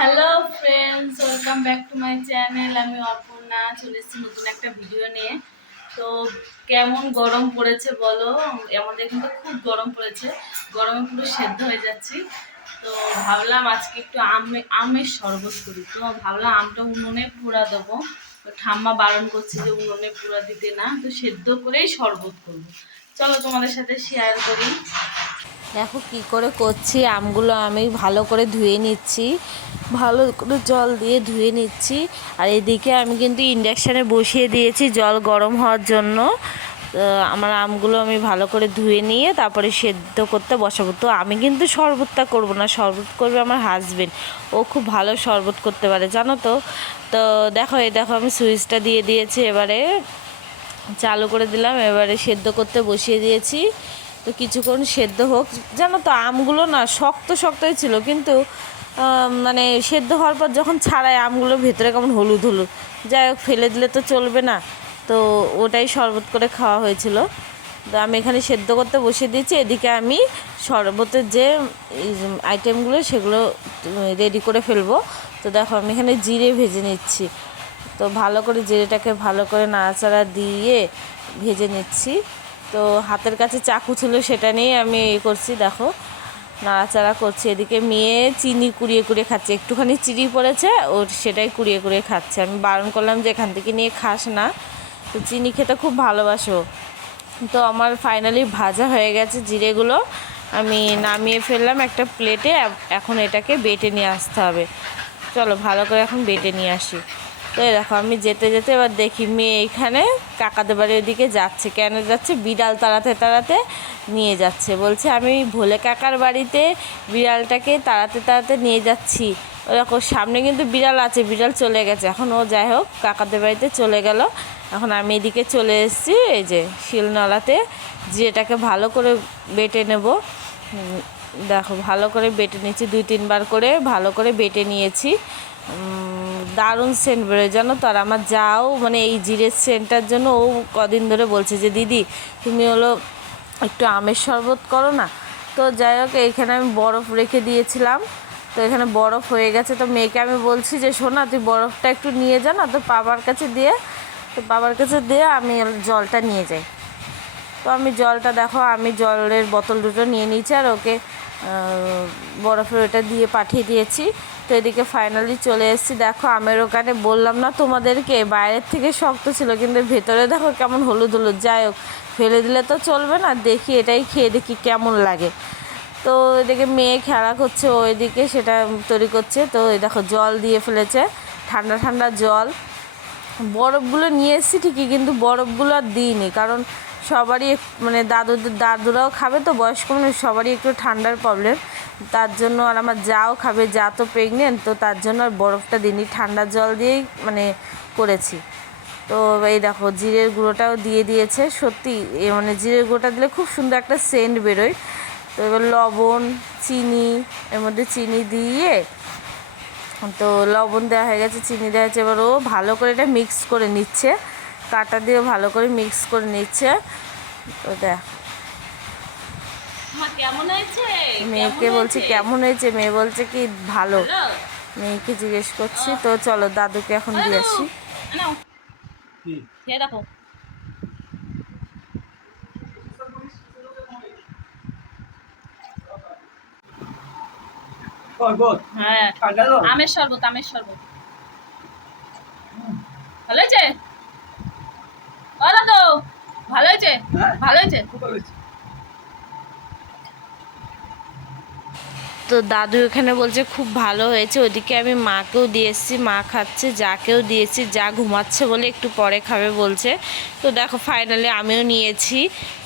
Hello friends welcome back to my channel আমি অপর্ণা চলে এসেছি নতুন একটা ভিডিও নিয়ে। তো কেমন গরম পড়েছে বলো? আমাদের কিন্তু খুব গরম পড়েছে। গরমে পুরো সেদ্ধ হয়ে যাচ্ছি। তো ভাবলাম আজকে একটু আমে আমের শরবত করি। তো ভাবলাম আমটা উনুনে পুরা দেবো। ঠাম্মা বারণ করছে যে উনুনে পুরা দিতে না। তো সেদ্ধ করেই শরবত করব। চলো তোমাদের সাথে শেয়ার করি। দেখো কি করে করছি। আমগুলো আমি ভালো করে ধুয়ে নিচ্ছি। ভালো করে জল দিয়ে ধুয়ে নিচ্ছি। আর এদিকে আমি কিন্তু ইন্ডাকশানে বসিয়ে দিয়েছি জল গরম হওয়ার জন্য। আমার আমগুলো আমি ভালো করে ধুয়ে নিয়ে তারপরে সেদ্ধ করতে বসাবো। তো আমি কিন্তু শরবতটা করব না, শরবত করবে আমার হাজবেন্ড ও খুব ভালো শরবত করতে পারে, জানো তো? তো দেখো, এই দেখো আমি সুইচটা দিয়ে দিয়েছি এবারে। চালু করে দিলাম, এবারে সেদ্ধ করতে বসিয়ে দিয়েছি। তো কিছুক্ষণ সেদ্ধ হোক। জানো তো, আমগুলো না শক্ত, শক্তই ছিল। কিন্তু মানে সেদ্ধ হওয়ার পর যখন ছাড়ায় আমগুলো ভেতরে কেমন হলুদ হলুদ, যাই হোক ফেলে দিলে তো চলবে না। তো ওটাই শরবত করে খাওয়া হয়েছিল। তো আমি এখানে সেদ্ধ করতে বসিয়ে দিয়েছি, এদিকে আমি শরবতের যে আইটেমগুলো সেগুলো রেডি করে ফেলব। তো দেখো, আমি এখানে জিরে ভেজে নিচ্ছি। তো ভালো করে জিরেটাকে ভালো করে নাড়াচাড়া দিয়ে ভেজে নিচ্ছি। তো হাতের কাছে চাকু ছিল সেটা নিয়ে আমি করছি, দেখো। নাড়াচাড়া করছে। এদিকে মেয়ে চিনি কুড়িয়ে কুড়িয়ে খাচ্ছে। একটুখানি চিনি পড়েছে, ও সেটাই কুড়িয়ে কুড়িয়ে খাচ্ছে। আমি বারণ করলাম যে এখান থেকে নিয়ে খাস না। তো চিনি খেতে খুব ভালোবাসো। তো আমার ফাইনালি ভাজা হয়ে গেছে জিরেগুলো। আমি নামিয়ে ফেললাম একটা প্লেটে এখন এটাকে বেটে নিয়ে আসতে হবে। চলো ভালো করে এখন বেটে নিয়ে আসি। তো দেখো, আমি যেতে যেতে এবার দেখি মেয়ে এখানে কাকাদের বাড়ির দিকে যাচ্ছে। কেন যাচ্ছে? বিড়াল তাড়াতে তাড়াতে নিয়ে যাচ্ছে। বলছে, আমি ভোলে কাকার বাড়িতে বিড়ালটাকে তাড়াতে তাড়াতে নিয়ে যাচ্ছি। ও দেখো, সামনে কিন্তু বিড়াল আছে, বিড়াল চলে গেছে। এখন ও যাই হোক, কাকাদের বাড়িতে চলে গেল। এখন আমি এদিকে চলে এসেছি, এই যে শিলনলাতে জিরেটাকে ভালো করে বেটে নেব। দেখো, ভালো করে বেটে নিয়েছি, দুই, তিনবার করে ভালো করে বেটে নিয়েছি। দারুণ সেন্ট বেরোয়, জানো তো? আর আমার যাও মানে এই জিরের সেন্টটার জন্য ও কদিন ধরে বলছে যে, দিদি, তুমি হলো একটু আমের শরবত করো না? তো যাই হোক এইখানে আমি বরফ রেখে দিয়েছিলাম। তো এখানে বরফ হয়ে গেছে। তো মেয়েকে আমি বলছি যে, শোনা, তুই বরফটা একটু নিয়ে যা না, তো বাবার কাছে দিয়ে, তো বাবার কাছে দিয়ে আমি জলটা নিয়ে যাই। তো আমি জলটা, দেখো, আমি জলের বোতল দুটো নিয়ে নিয়েছি আর ওকে বরফের ওটা দিয়ে পাঠিয়ে দিয়েছি। তো এদিকে ফাইনালি চলে এসেছি। দেখো, আমের ওখানে বললাম না তোমাদেরকে, বাইরের থেকে শক্ত ছিল, কিন্তু ভেতরে দেখো কেমন হলুদ হলুদ। যাই হোক, ফেলে দিলে তো চলবে না, দেখি এটাই খেয়ে দেখি কেমন লাগে। তো এদিকে মেয়ে খেলা করছে ওইদিকে সেটা তৈরি করছে। তো এই দেখো, জল দিয়ে ফেলেছে, ঠান্ডা ঠান্ডা জল। বরফগুলো নিয়ে এসেছি ঠিকই, কিন্তু বরফগুলো আর দিইনি, কারণ সবারই মানে দাদু দাদুরাও খাবে তো বয়স্ক মানুষ, সবারই একটু ঠান্ডার প্রবলেম তার জন্য আর আমার যাও খাবে, যা তো প্রেগনেন্ট তো তার জন্য আর বরফটা দিইনি। ঠান্ডা জল দিয়েই মানে করেছি। তো এই দেখো, জিরের গুঁড়োটাও দিয়ে দিয়েছে। সত্যি মানে জিরের গুঁড়োটা দিলে খুব সুন্দর একটা সেন্ট বেরোয়। তো এবার লবণ, চিনি, এর মধ্যে চিনি দিয়ে, তো লবণ দেওয়া হয়ে গেছে, চিনি দেওয়া হয়েছে। এবার ও ভালো করে এটা মিক্স করে নিচ্ছে। কাটা দিয়ে ভালো করে মিক্স করে নিচ্ছে। তো দেখ। মা কেমন হয়েছে? মেয়েকে বলছি কেমন হয়েছে? মেয়ে বলছে কি ভালো? মেয়েকে জিজ্ঞেস করছি তো চলো দাদুকে এখন দিয়ে আসি। দেখো। হ্যাঁ। আমের শরবত আমের শরবত। ভালো হয়েছে? ভালো হয়েছে? হ্যাঁ। ভালো হয়েছে? খুব ভালো হয়েছে। তো দাদু এখানে বলছে খুব ভালো হয়েছে। ওদিকে আমি মাকেও দিয়ে এসেছি মা খাচ্ছে যাকেও দিয়েছি যা ঘুমাচ্ছে বলে একটু পরে খাবে বলছে। তো দেখো ফাইনালি আমিও নিয়েছি।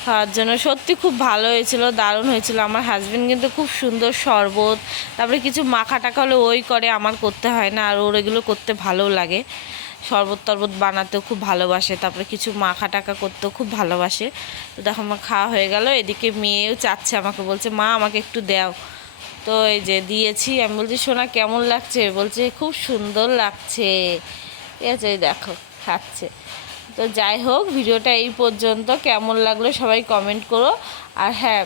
খাওয়ার জন্য সত্যি খুব ভালো হয়েছিল দারুণ হয়েছিল। আমার হাজবেন্ড কিন্তু খুব সুন্দর শরবত তারপরে কিছু মাখা টাকা হলে ওই করে আমার করতে হয় না আর ওর এগুলো করতে ভালো লাগে। শরবত টরবত বানাতেও খুব ভালোবাসে, তারপরে কিছু মাখা টাকা করতেও খুব ভালোবাসে। তো দেখো আমার খাওয়া হয়ে গেল, এদিকে মেয়েও চাচ্ছে আমাকে, বলছে, মা, আমাকে একটু দাও। তো এই যে দিয়েছি, আমি বলছি, সোনা, কেমন লাগছে? বলছে, খুব সুন্দর লাগছে। ঠিক আছে দেখো, খাচ্ছে। তো যাই হোক, ভিডিওটা এই পর্যন্ত। কেমন লাগল সবাই কমেন্ট করো। আর হ্যাঁ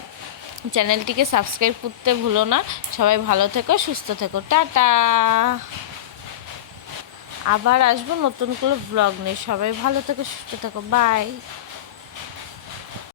চ্যানেলটিকে সাবস্ক্রাইব করতে ভুলো না। সবাই ভালো থেকো, সুস্থ থেকো। টাটা! আবার আসব নতুন করে ব্লগ নিয়ে। সবাই ভালো থেকো সুস্থ থাকো বাই